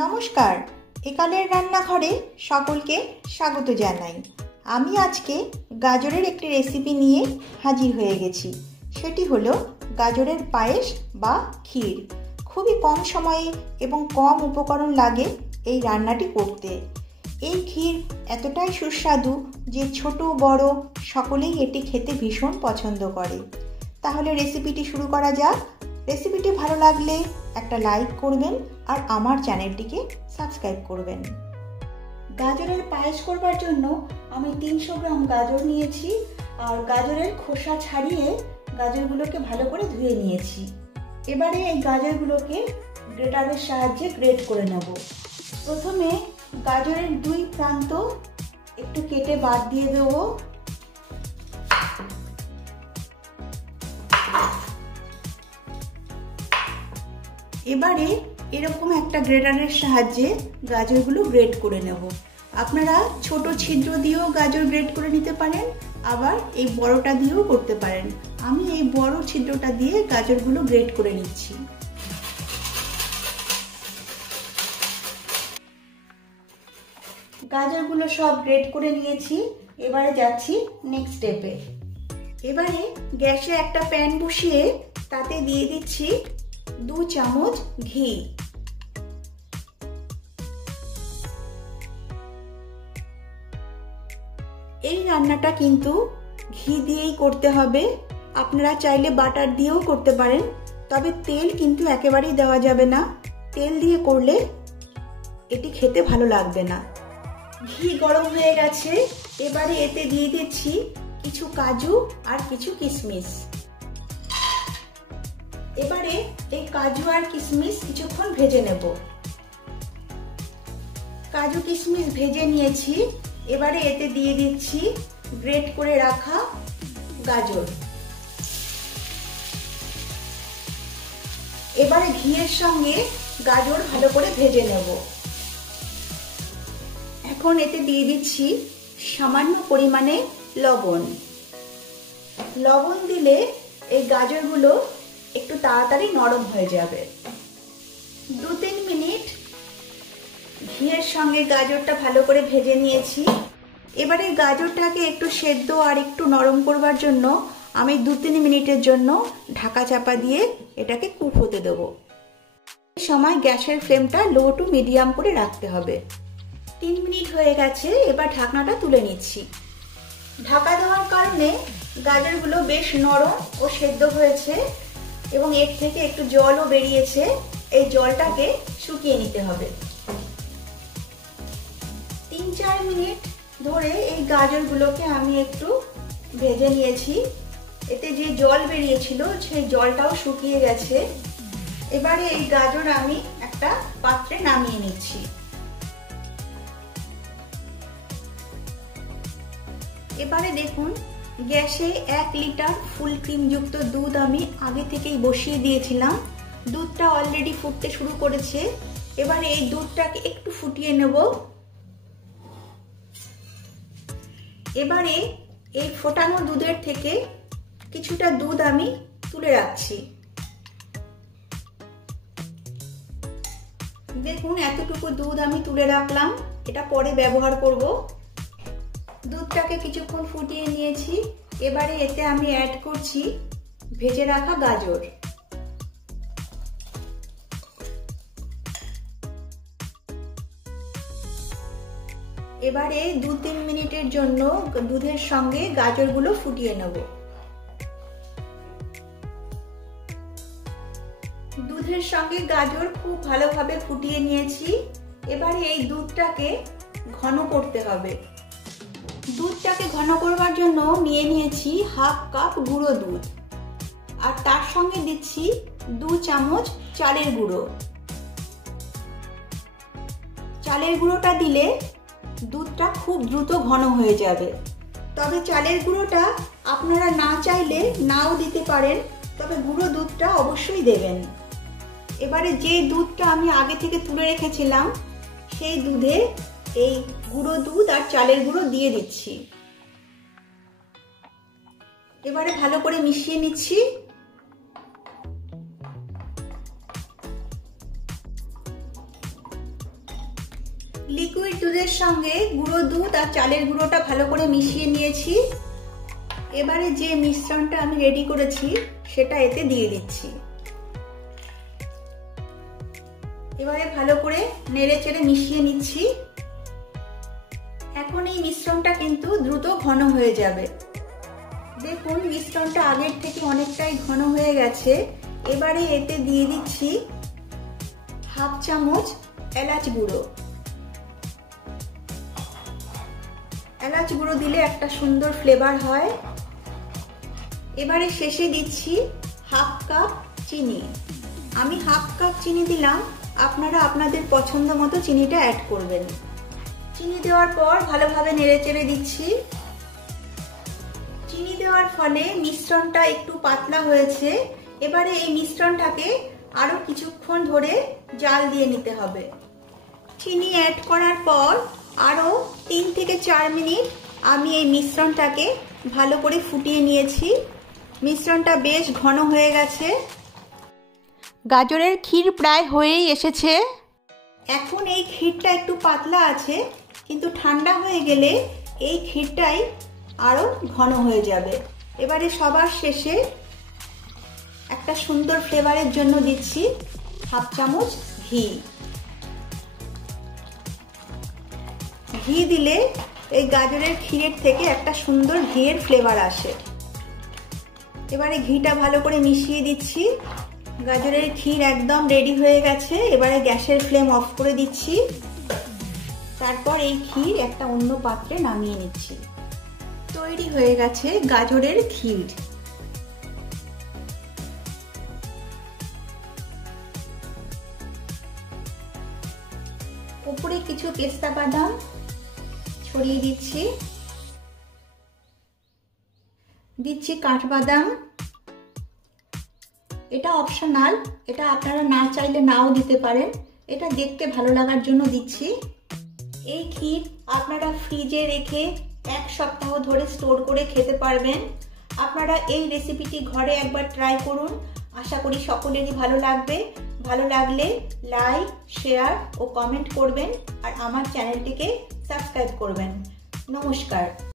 নমস্কার, একালের রান্নাঘরে সকলকে স্বাগত জানাই। আমি আজকে গাজরের একটি রেসিপি নিয়ে হাজির হয়ে গেছি। সেটি হলো গাজরের পায়েস বা ক্ষীর। খুবই কম সময়ে এবং কম উপকরণ লাগে এই রান্নাটি করতে। এই ক্ষীর এতটাই সুস্বাদু যে ছোট বড় সকলেই এটি খেতে ভীষণ পছন্দ করে। তাহলে রেসিপিটি শুরু করা যাক। রেসিপিটি ভালো লাগলে একটা লাইক করবেন আর আমার চ্যানেলটিকে সাবস্ক্রাইব করবেন। গাজরের পায়েস করবার জন্য আমি 300 গ্রাম গাজর নিয়েছি আর গাজরের খোসা ছাড়িয়ে গাজরগুলোকে ভালো করে ধুয়ে নিয়েছি। এবারে এই গাজরগুলোকে গ্রেটারের সাহায্যে গ্রেট করে নেব। প্রথমে গাজরের দুই প্রান্ত একটু কেটে বাদ দিয়ে দেবো। এবারে এরকম একটা গ্রেটারের সাহায্যে গাজরগুলো গ্রেট করে নেব। আপনারা ছোট ছিদ্র দিয়েও গাজর গ্রেট করে নিতে পারেন, আবার এই বড়টা দিয়েও করতে পারেন। আমি এই বড় ছিদ্রটা দিয়ে গাজরগুলো গ্রেট করে নিচ্ছি। গাজরগুলো সব গ্রেট করে নিয়েছি। এবারে যাচ্ছি নেক্সট স্টেপে। এবারে গ্যাসে একটা প্যান বসিয়ে তাতে দিয়ে দিচ্ছি 2 চামচ ঘি। এই রান্নাটা কিন্তু ঘি দিয়েই করতে হবে। আপনারা চাইলে বাটার দিয়েও করতে পারেন, তবে তেল কিন্তু একেবারেই দেওয়া যাবে না। তেল দিয়ে করলে এটি খেতে ভালো লাগবে না। ঘি গরম হয়ে গেছে। এবারে এতে দিয়ে দিচ্ছি কিছু কাজু আর কিছু কিশমিশ। এবারে এই কাজু আর কিশমিশ কিছুক্ষণ ভেজে নেব। কাজু কিশমিশ ভেজে নিয়েছি। এবারে এতে দিয়ে দিচ্ছি গ্রেট করে রাখা গাজর। এবারে ঘিয়ের সঙ্গে গাজর ভালো করে ভেজে নেব। এখন এতে দিয়ে দিচ্ছি সামান্য পরিমাণে লবণ। লবণ দিলে এই গাজরগুলো একটু তাড়াতাড়ি নরম হয়ে যাবে। 2-3 মিনিট ঘিয়ের সঙ্গে গাজরটা ভালো করে ভেজে নিয়েছি। এবারে গাজরটাকে একটু সেদ্ধ আর একটু নরম করবার জন্য আমি 2-3 মিনিটের জন্য ঢাকা চাপা দিয়ে এটাকে কুক হতে দেবো। এই সময় গ্যাসের ফ্লেমটা লো টু মিডিয়াম করে রাখতে হবে। 3 মিনিট হয়ে গেছে। এবার ঢাকনাটা তুলে নিচ্ছি। ঢাকা দেওয়ার কারণে গাজরগুলো বেশ নরম ও সেদ্ধ হয়েছে এবং এর থেকে একটু জলও বেরিয়েছে। এই জলটাকে শুকিয়ে নিতে হবে। 3-4 মিনিট ধরে এই গাজরগুলোকে আমি একটু ভেজে নিয়েছি। এতে যে জল বেরিয়েছিল সেই জলটাও শুকিয়ে গেছে। এবারে এই গাজর আমি একটা পাত্রে নামিয়ে নিচ্ছি। এবারে দেখুন, গ্যাসে 1 লিটার ফুল ক্রিম যুক্ত দুধ আমি আগে থেকেই বসিয়ে দিয়েছিলাম। দুধটা অলরেডি ফুটতে শুরু করেছে। এবারে এই দুধটাকে একটু ফুটিয়ে নেব। এবারে এই ফোটানো দুধের থেকে কিছুটা দুধ আমি তুলে রাখছি। দেখুন, এতটুকু দুধ আমি তুলে রাখলাম, এটা পরে ব্যবহার করব। দুধটাকে কিছুক্ষণ ফুটিয়ে নিয়েছি। এবারে এতে আমি অ্যাড করছি ভেজে রাখা গাজর। এবারে 2-3 মিনিটের জন্য দুধের সঙ্গে গাজরগুলো ফুটিয়ে নেব। দুধের সঙ্গে গাজর খুব ভালোভাবে ফুটিয়ে নিয়েছি। এবারে এই দুধটাকে ঘন করতে হবে। দুধটাকে ঘন করবার জন্য নিয়ে নিয়েছি 1/2 কাপ গুঁড়ো দুধ আর তার সঙ্গে দিচ্ছি 2 চামচ চালের গুঁড়ো। চালের গুঁড়োটা দিলে দুধটা খুব দ্রুত ঘন হয়ে যাবে। তবে চালের গুঁড়োটা আপনারা না চাইলে নাও দিতে পারেন, তবে গুঁড়ো দুধটা অবশ্যই দেবেন। এবারে যে দুধটা আমি আগে থেকে তুলে রেখেছিলাম সেই দুধে এই গুঁড়ো দুধ আর চালের গুঁড়ো দিয়ে দিচ্ছি। এবারে ভালো করে মিশিয়ে নিচ্ছি। লিকুইড দুধের সঙ্গে গুঁড়ো দুধ আর চালের গুঁড়োটা ভালো করে মিশিয়ে নিয়েছি। এবারে যে মিশ্রণটা আমি রেডি করেছি সেটা এতে দিয়ে দিচ্ছি। এবারে ভালো করে নেড়ে চেড়ে মিশিয়ে নিচ্ছি। এখন এই মিশ্রণটা কিন্তু দ্রুত ঘন হয়ে যাবে। দেখুন মিশ্রণটা আগের থেকে অনেকটাই ঘন হয়ে গেছে। এবারে এতে দিয়ে দিচ্ছি হাফ চামচ এলাচ গুঁড়ো। এলাচ গুঁড়ো দিলে একটা সুন্দর ফ্লেভার হয়। এবারে শেষে দিচ্ছি হাফ কাপ চিনি। আমি হাফ কাপ চিনি দিলাম, আপনারা আপনাদের পছন্দ মতো চিনিটা অ্যাড করবেন। চিনি দেওয়ার পর ভালোভাবে নেড়ে চেড়ে দিচ্ছি। চিনি দেওয়ার ফলে মিশ্রণটা একটু পাতলা হয়েছে। এবারে এই মিশ্রণটাকে আরো কিছুক্ষণ ধরে জাল দিয়ে নিতে হবে। চিনি অ্যাড করার পর আরো 3 থেকে 4 মিনিট আমি এই মিশ্রণটাকে ভালো করে ফুটিয়ে নিয়েছি। মিশ্রণটা বেশ ঘন হয়ে গেছে। গাজরের ক্ষীর প্রায় হয়েই এসেছে। এখন এই ক্ষীরটা একটু পাতলা আছে, কিন্তু ঠান্ডা হয়ে গেলে এই ক্ষীরটাই আরো ঘন হয়ে যাবে। এবারে সবার শেষে একটা সুন্দর ফ্লেভারের জন্য দিচ্ছি হাফ চামচ ঘি। ঘি দিলে এই গাজরের ক্ষীরের থেকে একটা সুন্দর ঘিয়ের ফ্লেভার আসে। এবারে ঘিটা ভালো করে মিশিয়ে দিচ্ছি। গাজরের ক্ষীর একদম রেডি হয়ে গেছে। এবারে গ্যাসের ফ্লেম অফ করে দিচ্ছি। তারপর এই ক্ষীর একটা অন্য পাত্রে নামিয়ে নিচ্ছি। তৈরি হয়ে গেছে গাজরের ক্ষীর। উপরে কিছু পেস্তা বাদাম ছড়িয়ে দিচ্ছি। দিচ্ছি কাঠবাদাম। এটা অপশনাল, এটা আপনারা না চাইলে নাও দিতে পারেন। এটা দেখতে ভালো লাগার জন্য দিচ্ছি। এই ক্ষীর আপনারা ফ্রিজে রেখে 1 সপ্তাহ ধরে স্টোর করে খেতে পারবেন। আপনারা এই রেসিপিটি ঘরে একবার ট্রাই করুন। আশা করি সকলেরই ভালো লাগবে। ভালো লাগলে লাইক, শেয়ার ও কমেন্ট করবেন আর আমার চ্যানেলটিকে সাবস্ক্রাইব করবেন। নমস্কার।